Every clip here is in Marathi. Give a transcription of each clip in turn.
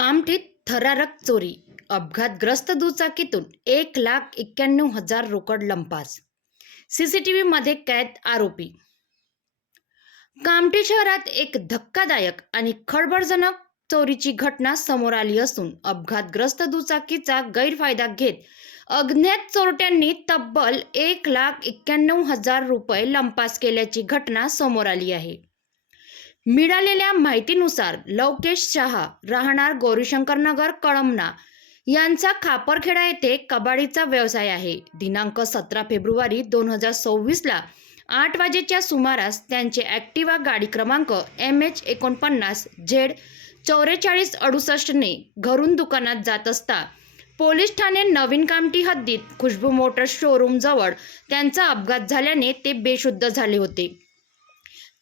कामठीत थरारक चोरी, अपघातग्रस्त दुचाकीतून 1,91,000 रोकड लंपास. सीसीटीव्हीमध्ये कैद आरोपी. कामठी शहरात एक धक्कादायक आणि खळबळजनक चोरीची घटना समोर आली असून अपघातग्रस्त दुचाकीचा गैरफायदा घेत अज्ञात चोरट्यांनी तब्बल 1,91,000 रुपये लंपास केल्याची घटना समोर आली आहे. मिळालेल्या माहितीनुसार लवकेश शहा राहणार गौरीशंकर नगर कळमना यांचा खापरखेडा येथे कबाडीचा व्यवसाय आहे. दिनांक 17 फेब्रुवारी 2026ला 8 वाजेच्या सुमारास त्यांचे ॲक्टिवा गाडी क्रमांक MH49 Z4468 ने घरून दुकानात जात असता पोलीस ठाणे नवीन कामठी हद्दीत खुशबू मोटर्स शोरूम जवळ त्यांचा अपघात झाल्याने ते बेशुद्ध झाले होते.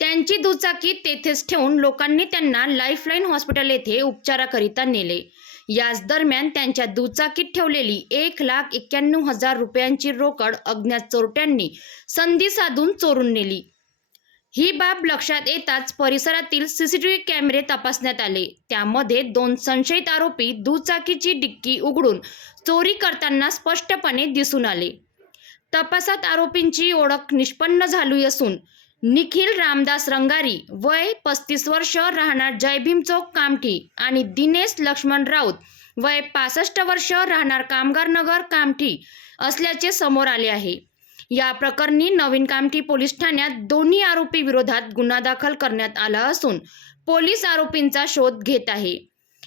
त्यांची दुचाकी तेथेच ठेवून लोकांनी त्यांना लाईफलाईन हॉस्पिटल येथे उपचाराकरिता नेले. याच दरम्यान त्यांच्या दुचाकीत ठेवलेली 1,91,000 रुपयांची रोकड अज्ञात चोरट्यांनी संधी साधून चोरून नेली. ही बाब लक्षात येताच परिसरातील सीसीटीव्ही कॅमेरे तपासण्यात आले. त्यामध्ये 2 संशयित आरोपी दुचाकीची डिक्की उघडून चोरी करताना स्पष्टपणे दिसून आले. तपासात आरोपींची ओळख निष्पन्न झाली असून निखिल रामदास रंगारी वय 35 वर्ष राहणार जयभीम चौक कामठी आणि दिनेश लक्ष्मण राऊत वय 65 वर्ष राहणार कामगार नगर कामठी असल्याचे समोर आले आहे. या प्रकरणी नवीन कामठी पोलीस ठाण्यात दोन्ही आरोपी विरोधात गुन्हा दाखल करण्यात आला असून पोलीस आरोपींचा शोध घेत आहे.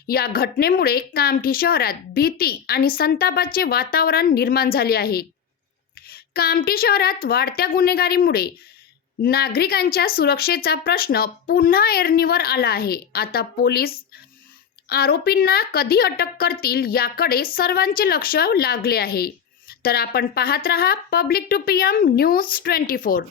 या घटनेमुळे कामठी शहरात भीती आणि संतापाचे वातावरण निर्माण झाले आहे. कामठी शहरात वाढत्या गुन्हेगारीमुळे नागरिकांच्या सुरक्षेचा प्रश्न पुन्हा ऐरणीवर आला आहे. आता पोलीस आरोपींना कधी अटक करतील याकडे सर्वांचे लक्ष लागले आहे. तर आपण पाहत रहा पब्लिक टू PM न्यूज 24.